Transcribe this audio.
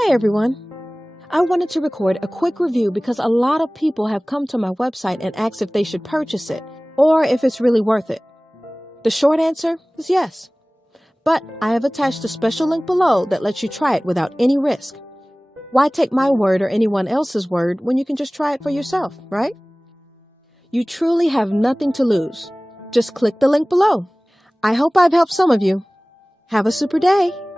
Hey everyone! I wanted to record a quick review because a lot of people have come to my website and asked if they should purchase it or if it's really worth it. The short answer is yes. But I have attached a special link below that lets you try it without any risk. Why take my word or anyone else's word when you can just try it for yourself, right? You truly have nothing to lose. Just click the link below. I hope I've helped some of you. Have a super day!